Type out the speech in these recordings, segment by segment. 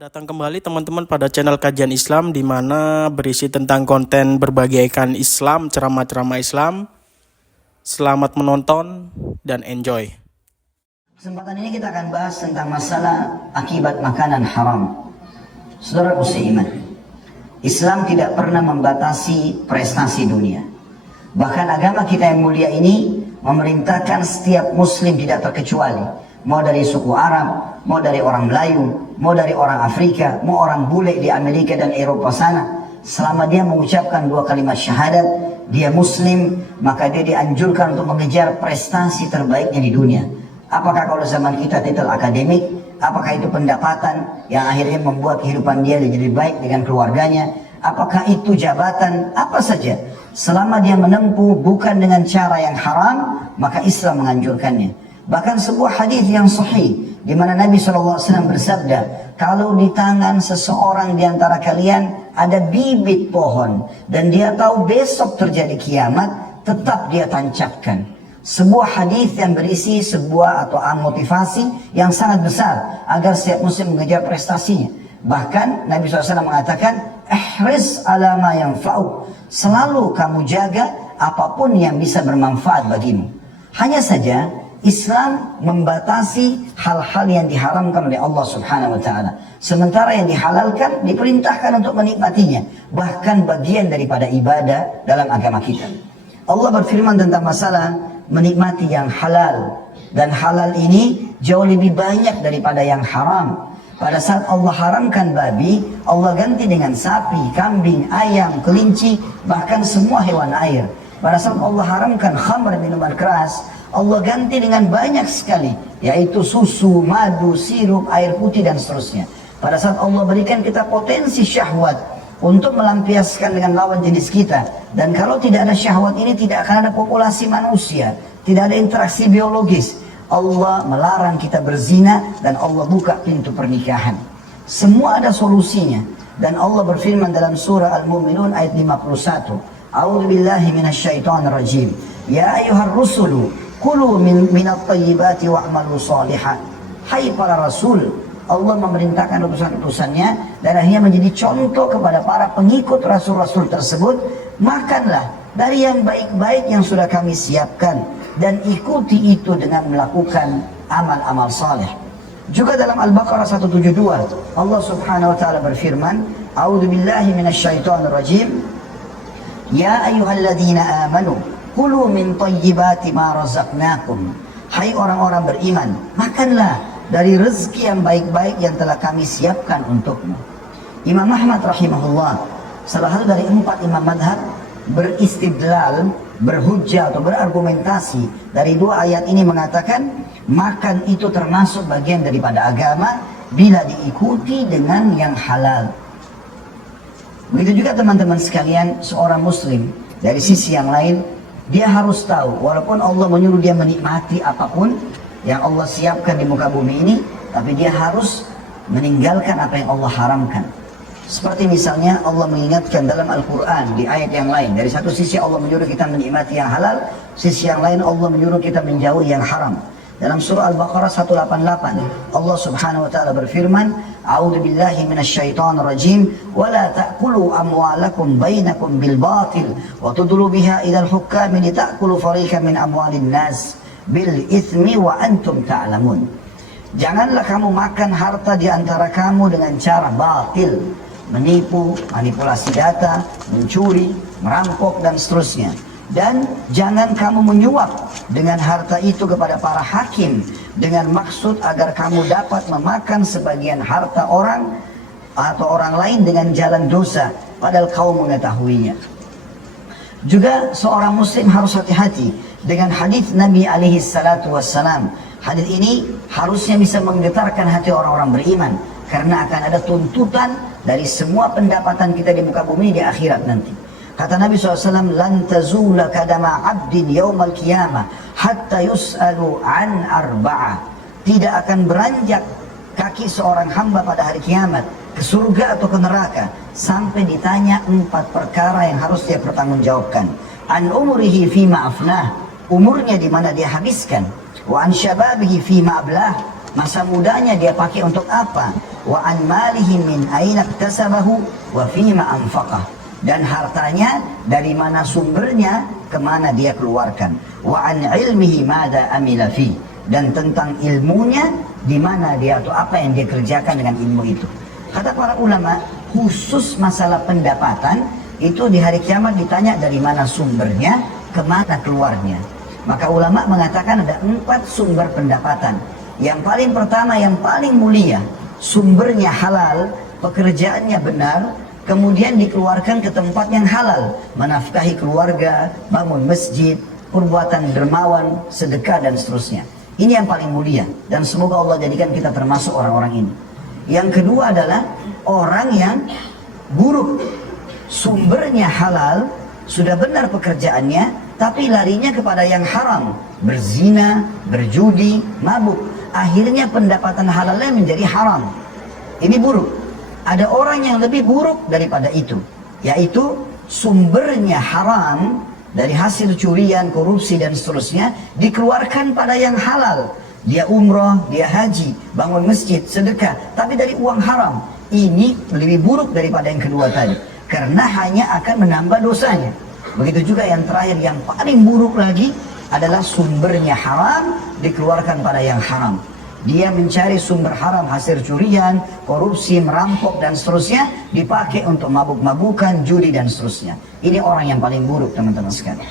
Selamat datang kembali teman-teman pada channel Kajian Islam di mana berisi tentang konten berbagai ikan Islam, ceramah-ceramah Islam. Selamat menonton dan enjoy. Kesempatan ini kita akan bahas tentang masalah akibat makanan haram. Saudara seiman, Islam tidak pernah membatasi prestasi dunia. Bahkan agama kita yang mulia ini memerintahkan setiap muslim tidak terkecuali, mau dari suku Arab, mau dari orang Melayu, mau dari orang Afrika, mau orang bule di Amerika dan Eropa sana, selama dia mengucapkan dua kalimat syahadat, dia muslim, maka dia dianjurkan untuk mengejar prestasi terbaiknya di dunia. Apakah kalau zaman kita titel akademik, apakah itu pendapatan yang akhirnya membuat kehidupan dia jadi baik dengan keluarganya, apakah itu jabatan, apa saja, selama dia menempuh bukan dengan cara yang haram, maka Islam menganjurkannya. Bahkan sebuah hadis yang sahih di mana Nabi SAW bersabda, kalau di tangan seseorang di antara kalian ada bibit pohon dan dia tahu besok terjadi kiamat, tetap dia tancapkan. Sebuah hadis yang berisi sebuah atau motivasi yang sangat besar agar setiap muslim mengejar prestasinya. Bahkan Nabi SAW mengatakan, ihris ala ma yanfa'u, selalu kamu jaga apapun yang bisa bermanfaat bagimu. Hanya saja Islam membatasi hal-hal yang diharamkan oleh Allah Subhanahu wa taala. Sementara yang dihalalkan diperintahkan untuk menikmatinya, bahkan bagian daripada ibadah dalam agama kita. Allah berfirman tentang masalah menikmati yang halal, dan halal ini jauh lebih banyak daripada yang haram. Pada saat Allah haramkan babi, Allah ganti dengan sapi, kambing, ayam, kelinci, bahkan semua hewan air. Pada saat Allah haramkan khamr, minuman keras, Allah ganti dengan banyak sekali, yaitu susu, madu, sirup, air putih dan seterusnya. Pada saat Allah berikan kita potensi syahwat untuk melampiaskan dengan lawan jenis kita, dan kalau tidak ada syahwat ini tidak akan ada populasi manusia, tidak ada interaksi biologis. Allah melarang kita berzina dan Allah buka pintu pernikahan. Semua ada solusinya, dan Allah berfirman dalam surah Al-Mu'minun ayat 51, A'udzubillahi minasyaitonirrajim, ya ayyuhar rusulu kulu minat tayyibati wa'malu salihan. Hai para rasul, Allah memerintahkan utusan-utusannya dan akhirnya menjadi contoh kepada para pengikut rasul-rasul tersebut. Makanlah dari yang baik-baik yang sudah kami siapkan dan ikuti itu dengan melakukan amal-amal saleh. Juga dalam Al-Baqarah 172 Allah Subhanahu wa taala berfirman, A'udzubillahi minasyaitonirrajim, ya ayyuhalladzina amanu kulu min tayyibati ma razaqnakum. Hai orang-orang beriman, makanlah dari rezeki yang baik-baik yang telah kami siapkan untukmu. Imam Ahmad rahimahullah, salah satu dari 4 imam madhab, beristidlal, berhujjah atau berargumentasi dari 2 ayat ini mengatakan, makan itu termasuk bagian daripada agama bila diikuti dengan yang halal. Begitu juga teman-teman sekalian, seorang muslim dari sisi yang lain, dia harus tahu, walaupun Allah menyuruh dia menikmati apapun yang Allah siapkan di muka bumi ini, tapi dia harus meninggalkan apa yang Allah haramkan. Seperti misalnya Allah mengingatkan dalam Al-Quran di ayat yang lain, dari satu sisi Allah menyuruh kita menikmati yang halal, sisi yang lain Allah menyuruh kita menjauhi yang haram. Dalam surah Al-Baqarah 188 Allah Subhanahu wa taala berfirman, A'udzubillahi minasyaitonirrajim, wa la ta'kulu amwalakum bainakum bil batil wa tudlu biha ilal hukami litakulu fariqan min amwalin nas bil itsmi wa antum ta'lamun. Janganlah kamu makan harta di antara kamu dengan cara batil, menipu, manipulasi data, mencuri, merampok dan seterusnya. Dan jangan kamu menyuap dengan harta itu kepada para hakim dengan maksud agar kamu dapat memakan sebagian harta orang atau orang lain dengan jalan dosa, padahal kamu mengetahuinya. Juga seorang muslim harus hati-hati dengan hadis Nabi alaihi salatu wassalam. Hadis ini harusnya bisa menggetarkan hati orang-orang beriman, karena akan ada tuntutan dari semua pendapatan kita di muka bumi di akhirat nanti. Kata Nabi SAW, lan tazula kadama abdin yaumal qiyamah hatta yus'alu an arba'ah. Tidak akan beranjak kaki seorang hamba pada hari kiamat ke surga atau ke neraka sampai ditanya 4 perkara yang harus dia pertanggungjawabkan. An umrihi fima afnah, umurnya di mana dia habiskan. Wa an syababihi fima ablah, masa mudanya dia pakai untuk apa? wa an malihi min aina iktasabahu wa fima anfaqah, dan hartanya dari mana sumbernya, kemana dia keluarkan, wa an ilmihi mada amila fi, dan tentang ilmunya di mana dia atau apa yang dia kerjakan dengan ilmu itu. Kata para ulama, khusus masalah pendapatan itu di hari kiamat ditanya dari mana sumbernya, kemana keluarnya. Maka ulama mengatakan ada 4 sumber pendapatan. Yang paling pertama, yang paling mulia, sumbernya halal, pekerjaannya benar, kemudian dikeluarkan ke tempat yang halal, menafkahi keluarga, bangun masjid, perbuatan dermawan, sedekah dan seterusnya. Ini yang paling mulia, dan semoga Allah jadikan kita termasuk orang-orang ini. Yang kedua adalah orang yang buruk, sumbernya halal, sudah benar pekerjaannya, tapi larinya kepada yang haram, berzina, berjudi, mabuk. Akhirnya pendapatan halalnya menjadi haram. Ini buruk. Ada orang yang lebih buruk daripada itu, yaitu sumbernya haram, dari hasil curian, korupsi dan seterusnya, dikeluarkan pada yang halal. Dia umroh, dia haji, bangun masjid, sedekah, tapi dari uang haram. Ini lebih buruk daripada yang kedua tadi, karena hanya akan menambah dosanya. Begitu juga yang terakhir, yang paling buruk lagi adalah sumbernya haram, dikeluarkan pada yang haram. Dia mencari sumber haram, hasil curian, korupsi, merampok dan seterusnya, dipakai untuk mabuk-mabukan, judi dan seterusnya. Ini orang yang paling buruk, teman-teman sekalian.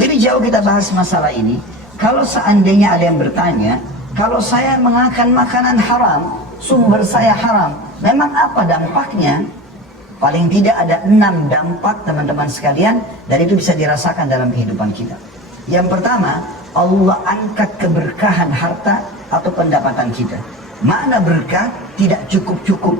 Jadi jauh kita bahas masalah ini. Kalau seandainya ada yang bertanya, kalau saya mengakan makanan haram, sumber saya haram, memang apa dampaknya? Paling tidak ada 6 dampak, teman-teman sekalian, dan itu bisa dirasakan dalam kehidupan kita. Yang pertama, Allah angkat keberkahan harta atau pendapatan kita. Makna berkah tidak cukup-cukup.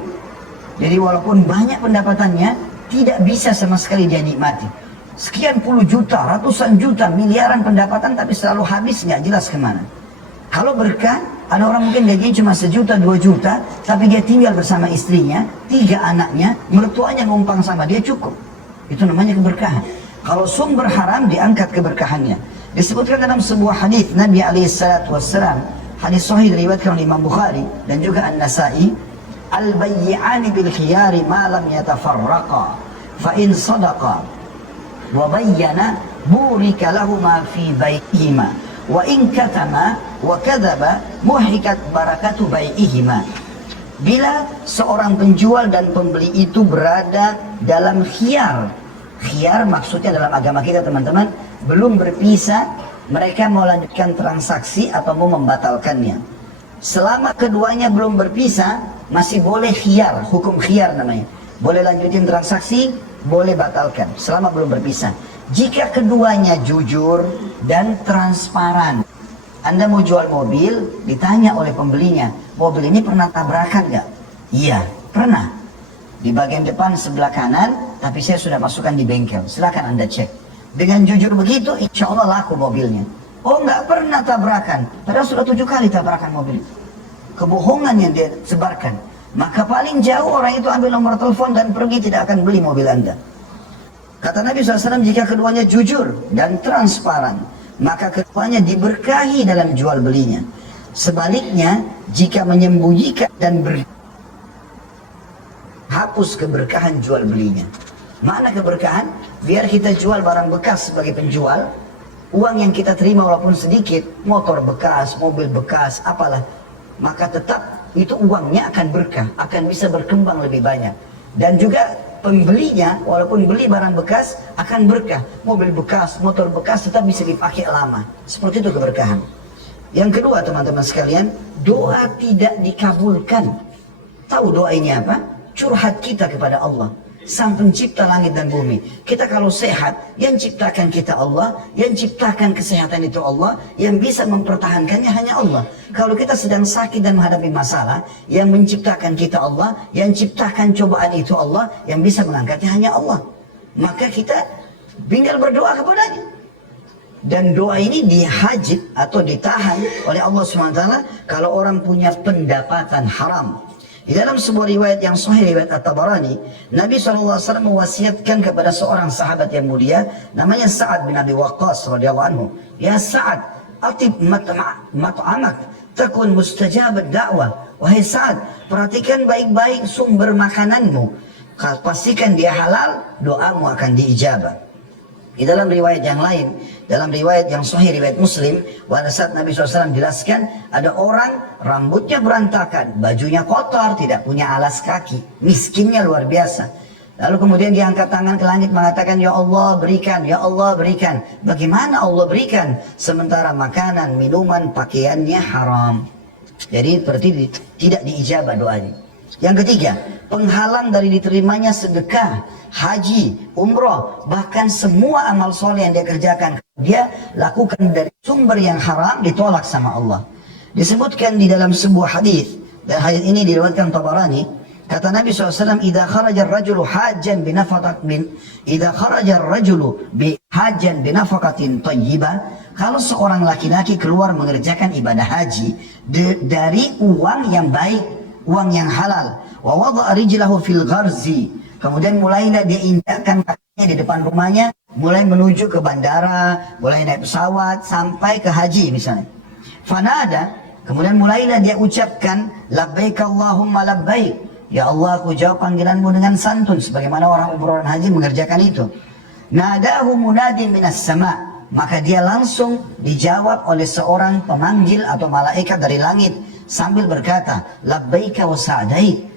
Jadi walaupun banyak pendapatannya, tidak bisa sama sekali dia nikmati. Sekian puluh juta, ratusan juta, miliaran pendapatan, tapi selalu habis, nggak jelas kemana. Kalau berkah, ada orang mungkin gajinya cuma 1 juta, 2 juta, tapi dia tinggal bersama istrinya, 3 anaknya, mertuanya numpang sama dia, cukup. Itu namanya keberkahan. Kalau sumber haram, diangkat keberkahannya. Disebutkan dalam sebuah hadis Nabi SAW, hadis sahih diriwayatkan oleh Imam Bukhari dan juga An-Nasa'i, al-bayyi'ani bil khiyari ma lam yatafarraqa, fa in sadaqa wa bayyana burika lahuma fi baitihima, wa in katama wa kadzaba muhikat barakatu bai'ihima. Bila seorang penjual dan pembeli itu berada dalam khiyar, khiyar maksudnya dalam agama kita, teman-teman, belum berpisah, mereka mau lanjutkan transaksi atau mau membatalkannya. Selama keduanya belum berpisah, masih boleh khiyar, hukum khiyar namanya. Boleh lanjutin transaksi, boleh batalkan, selama belum berpisah. Jika keduanya jujur dan transparan. Anda mau jual mobil, ditanya oleh pembelinya, mobil ini pernah tabrakan nggak? Iya, pernah. Di bagian depan sebelah kanan, tapi saya sudah masukkan di bengkel, silakan Anda cek. Dengan jujur begitu, insya Allah laku mobilnya. Oh, nggak pernah tabrakan, padahal sudah 7 kali tabrakan mobil itu. Kebohongan yang dia sebarkan. Maka paling jauh orang itu ambil nomor telepon dan pergi, tidak akan beli mobil Anda. Kata Nabi SAW, jika keduanya jujur dan transparan, maka keduanya diberkahi dalam jual belinya. Sebaliknya, jika menyembunyikan dan hapus keberkahan jual belinya. Mana keberkahan? Biar kita jual barang bekas sebagai penjual, uang yang kita terima walaupun sedikit, motor bekas, mobil bekas, apalah, maka tetap itu uangnya akan berkah, akan bisa berkembang lebih banyak. Dan juga pembelinya, walaupun beli barang bekas, akan berkah. Mobil bekas, motor bekas tetap bisa dipakai lama. Seperti itu keberkahan. Yang kedua, teman-teman sekalian, doa tidak dikabulkan. Tahu doa ini apa? Curhat kita kepada Allah, Sang Pencipta langit dan bumi. Kita kalau sehat, yang ciptakan kita Allah, yang ciptakan kesehatan itu Allah, yang bisa mempertahankannya hanya Allah. Kalau kita sedang sakit dan menghadapi masalah, yang menciptakan kita Allah, yang ciptakan cobaan itu Allah, yang bisa mengangkatnya hanya Allah. Maka kita tinggal berdoa kepadanya. Dan doa ini dihajib atau ditahan oleh Allah SWT kalau orang punya pendapatan haram. Di dalam sebuah riwayat yang sahih, riwayat At-Tabarani, Nabi SAW mewasiatkan kepada seorang sahabat yang mulia, namanya Sa'ad bin Abi Waqqas radhiyallahu anhu. Ya Sa'ad, atib mat'amak, takun mustajab ad-da'wah. Wahai Sa'ad, perhatikan baik-baik sumber makananmu. Pastikan dia halal, doamu akan diijabah. Di dalam riwayat yang lain, dalam riwayat yang sahih, riwayat Muslim, pada saat Nabi SAW jelaskan, ada orang rambutnya berantakan, bajunya kotor, tidak punya alas kaki, miskinnya luar biasa. Lalu kemudian dia angkat tangan ke langit mengatakan, ya Allah berikan, ya Allah berikan. Bagaimana Allah berikan? Sementara makanan, minuman, pakaiannya haram. Jadi berarti tidak diijabah doanya. Yang ketiga, penghalang dari diterimanya sedekah, haji, umroh, bahkan semua amal soleh yang dia kerjakan, dia lakukan dari sumber yang haram, ditolak sama Allah. Disebutkan di dalam sebuah hadis, dan hadis ini diriwayatkan Tabarani, kata Nabi SAW, idza kharaja ar-rajulu hajjan bihajjan binafaqatin thayyibah, kalau seorang laki-laki keluar mengerjakan ibadah haji dari uang yang baik, uang yang halal, wa wada'a rijlahu fil gharzi, kemudian mulailah dia indahkan kakinya di depan rumahnya, mulai menuju ke bandara, mulai naik pesawat sampai ke haji misalnya. Fanada, kemudian mulailah dia ucapkan labbaik Allahumma labbaik, ya Allah aku jawab panggilanmu dengan santun, sebagaimana orang umroh dan haji mengerjakan itu. Nadahu munadin minas sama, maka dia langsung dijawab oleh seorang pemanggil atau malaikat dari langit sambil berkata, labbaika wa sa'daik,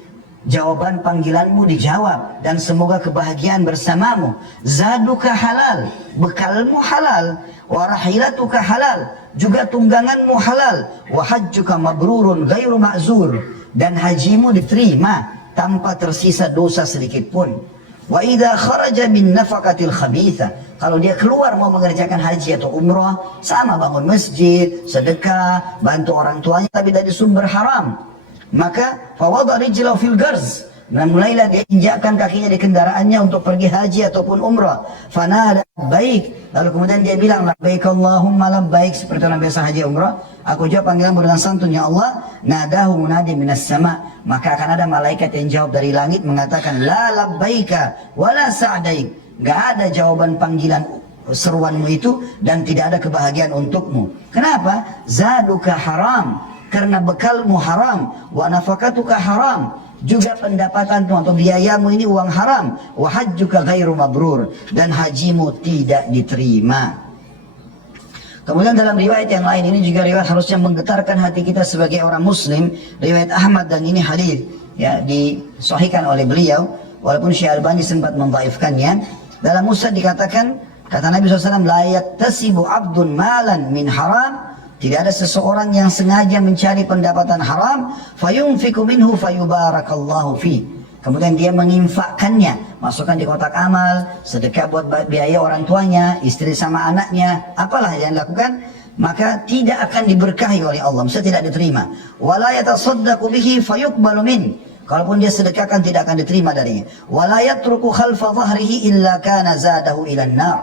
jawaban panggilanmu dijawab dan semoga kebahagiaan bersamamu. Zaduka halal, bekalmu halal, wa rahilatuka halal, juga tungganganmu halal, wa hajjuka mabrurun ghairu ma'zur, dan hajimu diterima tanpa tersisa dosa sedikit pun. Wa idza kharaja min nafaqatil khabitha, kalau dia keluar mau mengerjakan haji atau umrah, sama bangun masjid, sedekah, bantu orang tuanya, tapi dari sumber haram, maka fawada rijlahu fil garz, dan mulailah dia injakkan kakinya di kendaraannya untuk pergi haji ataupun umrah. Fanada baik, lalu kemudian dia bilang labbaik Allahumma labbaik, seperti orang biasa haji umrah, aku jawab panggilanmu dengan santun ya Allah. Nadahu munadi minas sama, maka akan ada malaikat yang jawab dari langit mengatakan la labbaika wala sa'daik, gak ada jawaban panggilan seruanmu itu dan tidak ada kebahagiaan untukmu. Kenapa? Zaduka haram, karena bekalmu haram, wa nafaqatuka haram, juga pendapatanmu atau biayamu ini uang haram, wa hajjuka ghairu mabrur, dan hajimu tidak diterima. Kemudian dalam riwayat yang lain, ini juga riwayat harusnya menggetarkan hati kita sebagai orang muslim, riwayat Ahmad, dan ini hadis ya disahihkan oleh beliau, walaupun Syekh Albani sempat mendhaifkannya. Dalam Musnad dikatakan, kata Nabi SAW, la yaktasibu abdun malan min haram, tidak ada seseorang yang sengaja mencari pendapatan haram, fayunfiku minhu fayubarakallahu fi, kemudian dia menginfakkannya, masukkan di kotak amal, sedekah buat biaya orang tuanya, istri sama anaknya, apalah yang dilakukan, maka tidak akan diberkahi oleh Allah, mesti tidak diterima. Wala yatasaddaqu bihi fayuqbalu min, kalaupun dia sedekahkan tidak akan diterima darinya. Wala yatruku khalfa dhahrihi illa kana zadahu ilan nar,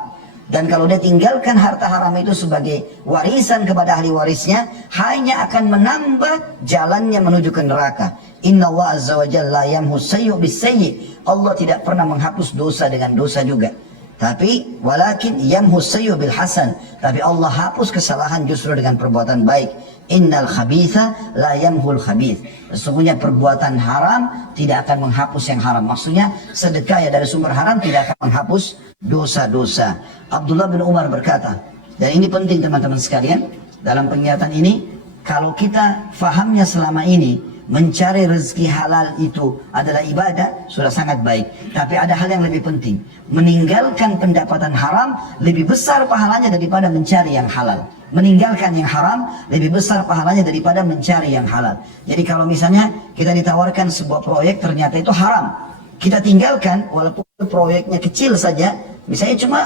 dan kalau dia tinggalkan harta haram itu sebagai warisan kepada ahli warisnya, hanya akan menambah jalannya menuju ke neraka. Inna Allah azza wa jalla yamhu sayyi' bis sayyi', Allah tidak pernah menghapus dosa dengan dosa juga, tapi walakin yamhu sayyi' bil hasan, tapi Allah hapus kesalahan justru dengan perbuatan baik. Innal khabitha la yamhul khabith, sesungguhnya perbuatan haram tidak akan menghapus yang haram. Maksudnya sedekah ya dari sumber haram tidak akan menghapus dosa-dosa. Abdullah bin Umar berkata, dan ini penting teman-teman sekalian, dalam penglihatan ini, kalau kita fahamnya selama ini, mencari rezeki halal itu adalah ibadah, sudah sangat baik. Tapi ada hal yang lebih penting, meninggalkan pendapatan haram lebih besar pahalanya daripada mencari yang halal. Meninggalkan yang haram lebih besar pahalanya daripada mencari yang halal. Jadi kalau misalnya kita ditawarkan sebuah proyek ternyata itu haram, kita tinggalkan walaupun proyeknya kecil saja, misalnya cuma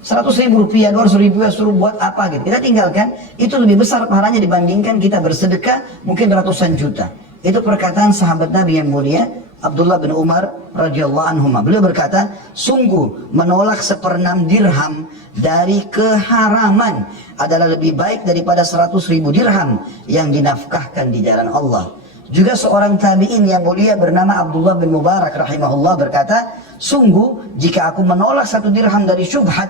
100.000 rupiah, 200.000 rupiah, suruh buat apa gitu, kita tinggalkan, itu lebih besar pahalanya dibandingkan kita bersedekah mungkin ratusan juta. Itu perkataan sahabat Nabi yang mulia Abdullah bin Umar radhiyallahu anhu. Beliau berkata, sungguh menolak 1/6 dirham dari keharaman adalah lebih baik daripada 100.000 dirham yang dinafkahkan di jalan Allah. Juga seorang tabi'in yang mulia bernama Abdullah bin Mubarak rahimahullah berkata, sungguh jika aku menolak 1 dirham dari syubhat,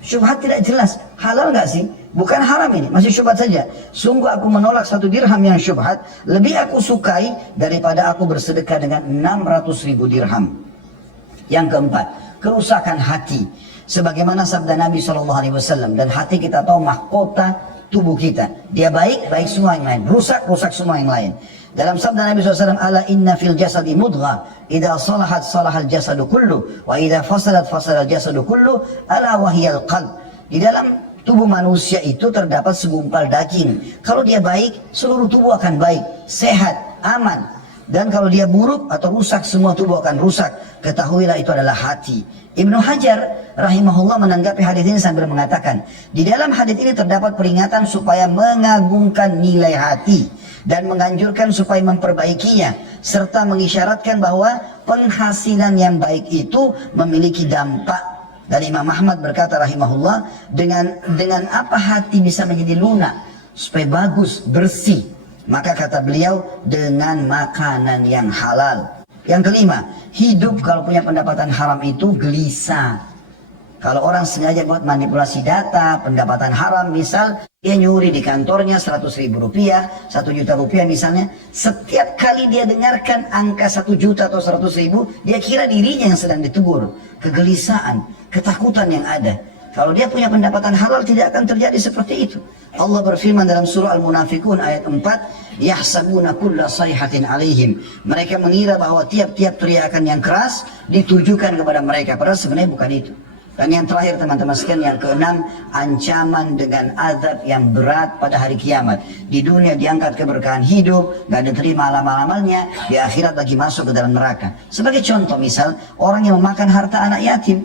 Syubhat tidak jelas. Halal nggak sih? Bukan haram ini, masih syubhat saja. Sungguh aku menolak 1 dirham yang syubhat, lebih aku sukai daripada aku bersedekah dengan 600.000 dirham. Yang keempat, kerusakan hati. Sebagaimana sabda Nabi SAW, dan hati kita tahu mahkota tubuh kita. Dia baik, baik semua yang lain. Rusak, rusak semua yang lain. Dalam sabda Nabi SAW, ala inna fil jasadi mudghah, idha salahat salahal jasadu kullu, wa idha fasadat fasadal jasadu kullu, ala wahiyal qalb. Di dalam tubuh manusia itu terdapat segumpal daging. Kalau dia baik, seluruh tubuh akan baik, sehat, aman. Dan kalau dia buruk atau rusak, semua tubuh akan rusak. Ketahuilah itu adalah hati. Ibnu Hajar rahimahullah menanggapi hadis ini sambil mengatakan, di dalam hadis ini terdapat peringatan supaya mengagungkan nilai hati dan menganjurkan supaya memperbaikinya, serta mengisyaratkan bahwa penghasilan yang baik itu memiliki dampak. Dan Imam Ahmad berkata rahimahullah, dengan apa hati bisa menjadi lunak supaya bagus, bersih? Maka kata beliau, dengan makanan yang halal. Yang kelima, hidup kalau punya pendapatan haram itu gelisah. Kalau orang sengaja buat manipulasi data, pendapatan haram, misal dia nyuri di kantornya 100.000 rupiah, 1 juta rupiah misalnya, setiap kali dia dengarkan angka 1 juta atau 100.000, dia kira dirinya yang sedang ditegur. Kegelisahan, ketakutan yang ada. Kalau dia punya pendapatan halal tidak akan terjadi seperti itu. Allah berfirman dalam surah Al-Munafikun ayat 4, yahsabuna kulla sayhatin alaihim. Mereka mengira bahwa tiap-tiap teriakan yang keras ditujukan kepada mereka, padahal sebenarnya bukan itu. Dan yang terakhir teman-teman sekalian, yang keenam, ancaman dengan azab yang berat pada hari kiamat. Di dunia diangkat keberkahan hidup, gak diterima amal-amalnya, di akhirat lagi masuk ke dalam neraka. Sebagai contoh misal, orang yang memakan harta anak yatim.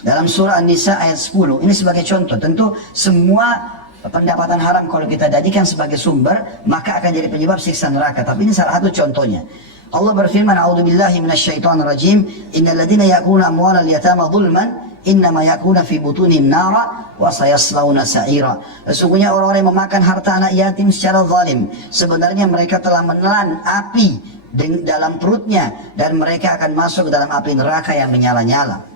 Dalam surah An-Nisa ayat 10, ini sebagai contoh. Tentu semua pendapatan haram kalau kita jadikan sebagai sumber, maka akan jadi penyebab siksa neraka. Tapi ini salah satu contohnya. Allah berfirman, a'udzubillahi minasyaitonirrajim, innal ladzina ya'kuluna amwalal yatama dzulman innama ya'kuluna fi butunihim nara wa sayaslawna sa'ira. Sesungguhnya orang-orang yang memakan harta anak yatim secara zalim, sebenarnya mereka telah menelan api dalam perutnya, dan mereka akan masuk ke dalam api neraka yang menyala-nyala.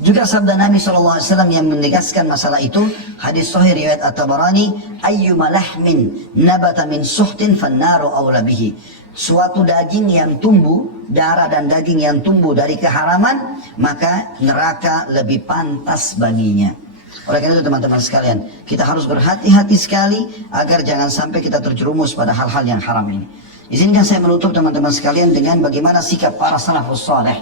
Juga sabda Nabi SAW yang menegaskan masalah itu, hadis sahih riwayat At-Tabarani, ayyuma lahmin nabata min suhtin fannaru awla bihi. Suatu daging yang tumbuh, darah dan daging yang tumbuh dari keharaman, maka neraka lebih pantas baginya. Oleh karena itu teman-teman sekalian, kita harus berhati-hati sekali agar jangan sampai kita terjerumus pada hal-hal yang haram ini. Di sini kan saya menutup teman-teman sekalian dengan bagaimana sikap para salafus saleh,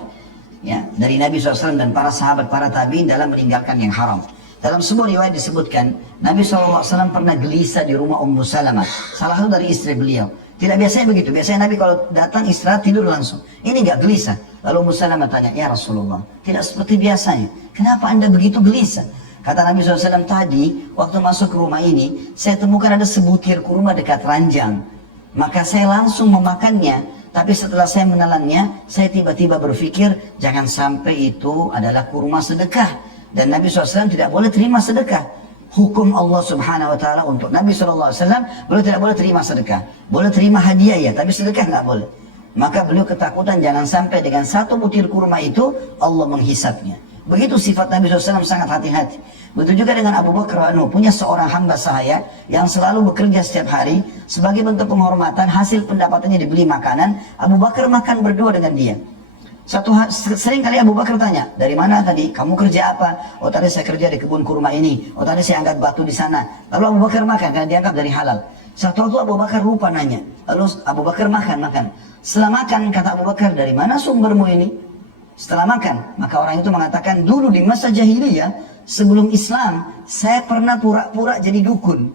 ya, dari Nabi SAW dan para sahabat, para tabi'in dalam meninggalkan yang haram. Dalam sebuah riwayat disebutkan, Nabi SAW pernah gelisah di rumah Ummu Salamah, salah satu dari istri beliau. Tidak biasanya begitu, biasanya Nabi kalau datang istirahat tidur langsung. Ini enggak gelisah. Lalu Ummu Salamah tanya, ya Rasulullah, tidak seperti biasanya, kenapa anda begitu gelisah? Kata Nabi SAW, tadi waktu masuk ke rumah ini, saya temukan ada sebutir kurma dekat ranjang. Maka saya langsung memakannya. Tapi setelah saya menelannya, saya tiba-tiba berpikir, jangan sampai itu adalah kurma sedekah. Dan Nabi SAW tidak boleh terima sedekah. Hukum Allah Subhanahu Wa Taala untuk Nabi SAW, beliau tidak boleh terima sedekah. Boleh terima hadiah ya, tapi sedekah nggak boleh. Maka beliau ketakutan jangan sampai dengan 1 butir kurma itu Allah menghisapnya. Begitu sifat Nabi SAW, sangat hati-hati. Begitu juga dengan Abu Bakar Anu, punya seorang hamba sahaya yang selalu bekerja setiap hari. Sebagai bentuk penghormatan, hasil pendapatannya dibeli makanan, Abu Bakar makan berdua dengan dia. Sering kali Abu Bakar tanya, dari mana tadi? Kamu kerja apa? Oh tadi saya kerja di kebun kurma ini. Oh tadi saya angkat batu di sana. Lalu Abu Bakar makan karena diangkat dari halal. Satu waktu Abu Bakar lupa nanya. Lalu Abu Bakar makan. Setelah makan, kata Abu Bakar, dari mana sumbermu ini? Setelah makan, maka orang itu mengatakan, dulu di masa jahiliyah, sebelum Islam, saya pernah pura-pura jadi dukun.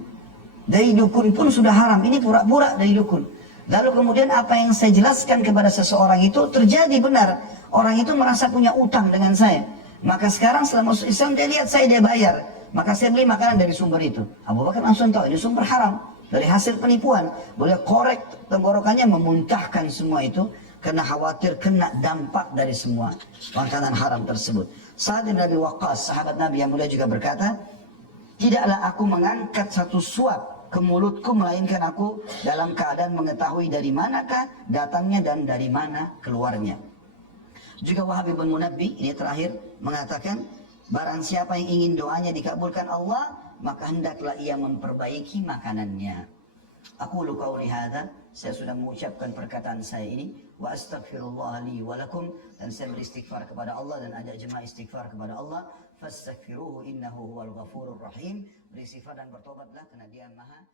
Dari dukun pun sudah haram, ini pura-pura dari dukun. Lalu kemudian apa yang saya jelaskan kepada seseorang itu terjadi benar. Orang itu merasa punya utang dengan saya. Maka sekarang setelah masuk Islam, dia lihat saya, dia bayar. Maka saya beli makanan dari sumber itu. Abu Bakar langsung tahu, ini sumber haram. Dari hasil penipuan. Boleh korek tenggorokannya, memuntahkan semua itu. Karena khawatir kena dampak dari semua makanan haram tersebut. Sa'ad bin Abi Waqqas, sahabat Nabi yang mulia juga berkata, tidaklah aku mengangkat satu suap ke mulutku, melainkan aku dalam keadaan mengetahui dari manakah datangnya dan dari mana keluarnya. Juga Wahab bin Munabbi, ini terakhir, mengatakan, Barang siapa yang ingin doanya dikabulkan Allah, maka hendaklah ia memperbaiki makanannya. Aku qauli hadza, saya sudah mengucapkan perkataan saya ini, wa astaghfirullah li wa lakum, dan saya beristighfar kepada Allah dan ajak jemaah istighfar kepada Allah. Fastaghfiruhu innahu huwal ghafurur rahim. Beristighfar dan bertobatlah karena Dia Maha